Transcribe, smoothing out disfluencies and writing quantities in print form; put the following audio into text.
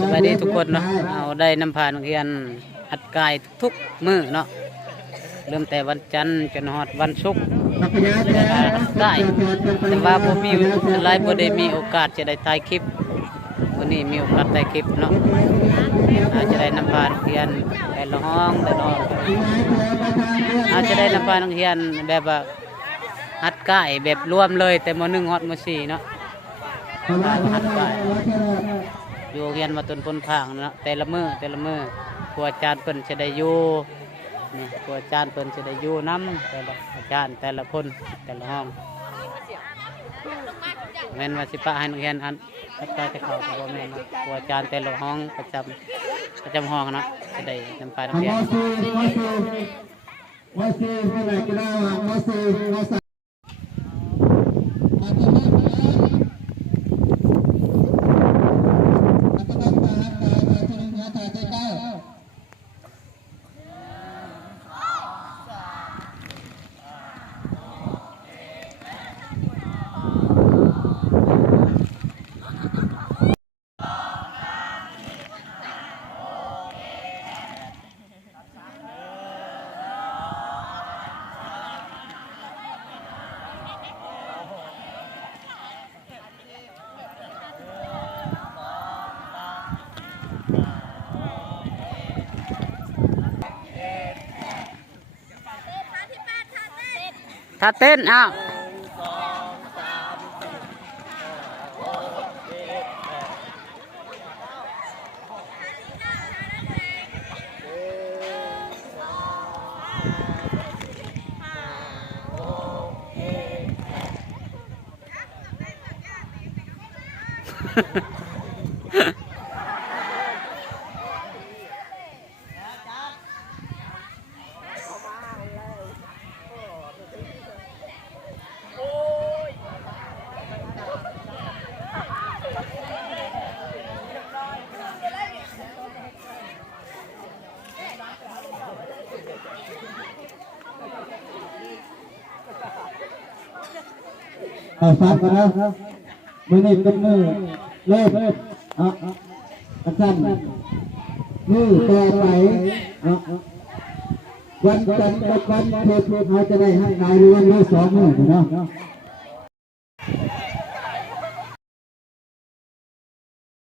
สบายดีทุกคนเนาะเอาได้นำพานักเรียนหัดกายทุกมื้อเนาะเริ่มแต่วันจันทร์จนฮอดวันศุกร์หัดกายแต่ว่าบ่มีหลายบ่ได้มีโอกาสจะได้ถ่ายคลิปวันนี้มีโอกาสถ่ายคลิปเนาะอาจจะได้นำพานักเรียนแต่ละห้องแต่ละห้องอาจจะได้นำพานักเรียนแบบว่าหัดกายแบบรวมเลยแต่ม.1 ฮอดม.4 เนาะหัดกายอยู่เรียนมาต้นพ้นผางเนาะแต่ละมือครูอาจารย์เพิ่นจะได้อยู่นี่ครูอาจารย์เพิ่นจะได้อยู่น้ำแต่ละอาจารย์แต่ละคนแต่ละห้องแม่นว่าสิปะให้นักเรียนอันใกล้จะเข้ากับแม่นเนาะครูอาจารย์แต่ละห้องประจำห้องเนาะจะได้นำไปนักเรียนถ้าเต้นอ้าวฟังกันนะมือนี่เป็นมือเริ่มอาจารย์มือต่อไปวันจันทร์กับวันพุธเราจะได้ให้นายรวนมือ2 มือเนาะ